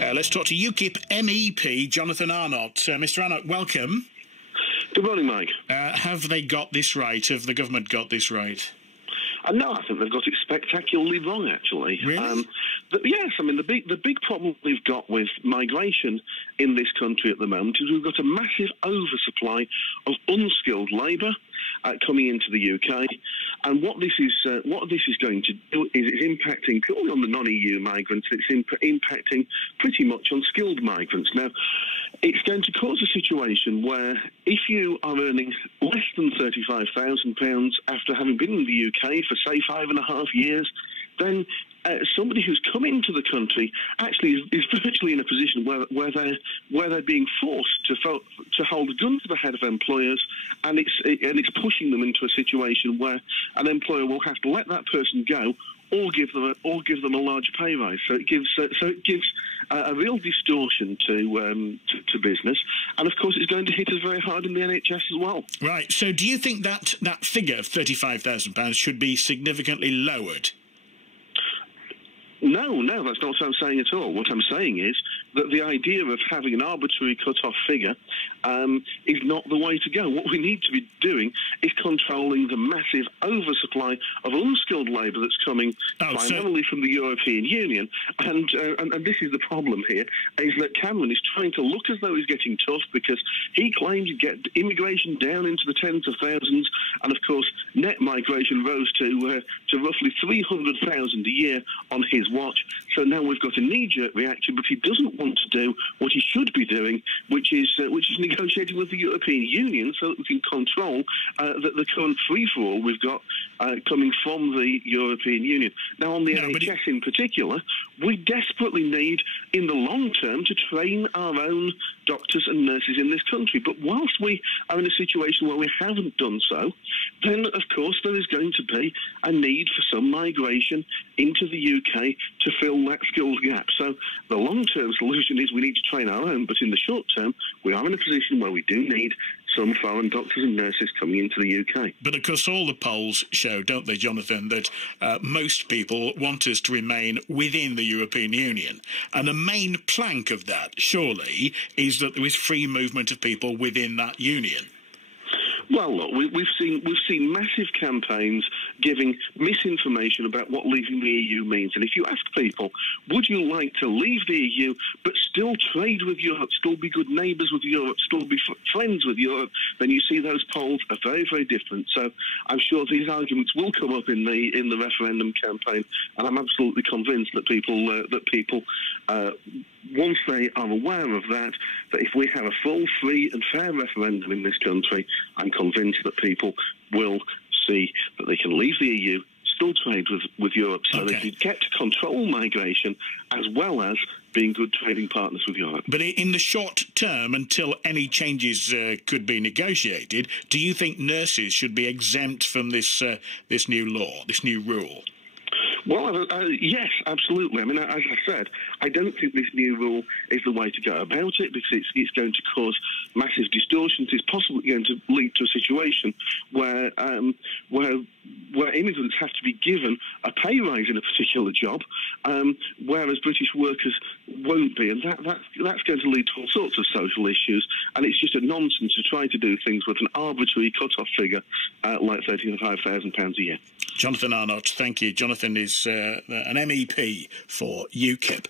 Let's talk to UKIP MEP Jonathan Arnott. Mr. Arnott, welcome. Good morning, Mike. Have they got this right? Have the government got this right? No, I think they've got it spectacularly wrong, actually. Really? Yes, I mean, the big problem we've got with migration in this country at the moment is we've got a massive oversupply of unskilled labour coming into the UK, and what this is going to do is it's impacting purely on the non-EU migrants. It's impacting pretty much on skilled migrants. Now, it's going to cause a situation where if you are earning less than £35,000 after having been in the UK for, say, 5.5 years, then somebody who's come into the country actually is virtually in a position where they're being forced to hold a gun to the head of employers, and it's pushing them into a situation where an employer will have to let that person go or give them a large pay rise. So it gives a real distortion to business, and of course it's going to hit us very hard in the NHS as well. Right. So do you think that figure of £35,000 should be significantly lowered? No, that's not what I'm saying at all. What I'm saying is that the idea of having an arbitrary cut-off figure is not the way to go. What we need to be doing is controlling the massive oversupply of unskilled labour that's coming primarily from the European Union. And this is the problem here, is that Cameron is trying to look as though he's getting tough because he claims to get immigration down into the tens of thousands, and of course net migration rose to roughly 300,000 a year on his watch. So now we've got a knee-jerk reaction, but he doesn't want to do what he should be doing, which is negotiating with the European Union so that we can control the current free-for-all we've got coming from the European Union. Now, on the NHS in particular, we desperately need, in the long term, to train our own doctors and nurses in this country. But whilst we are in a situation where we haven't done so, then, of course, there is going to be a need for some migration into the UK to fill that skills gap. So the long-term solution is we need to train our own, but in the short term, we are in a position where we do need some foreign doctors and nurses coming into the UK. But of course all the polls show, don't they, Jonathan, that most people want us to remain within the European Union. And the main plank of that, surely, is that there is free movement of people within that union. Well, look, we've seen massive campaigns giving misinformation about what leaving the EU means. And if you ask people, would you like to leave the EU but still trade with Europe, still be good neighbours with Europe, still be friends with Europe, then you see those polls are very, very different. So I'm sure these arguments will come up in the referendum campaign, and I'm absolutely convinced that people once they are aware of that if we have a full, free and fair referendum in this country, I'm convinced that people will see that they can leave the EU, still trade with Europe, so they can get to control migration as well as being good trading partners with Europe. But in the short term, until any changes could be negotiated, do you think nurses should be exempt from this new law, this new rule? Well, yes, absolutely. I mean, as I said, I don't think this new rule is the way to go about it because it's going to cause massive distortions. It's possibly going to lead to a situation where immigrants have to be given a pay rise in a particular job, whereas British workers won't be, and that's going to lead to all sorts of social issues. And it's just a nonsense to try to do things with an arbitrary cut-off figure like £35,000 a year. Jonathan Arnott, thank you. Jonathan is an MEP for UKIP.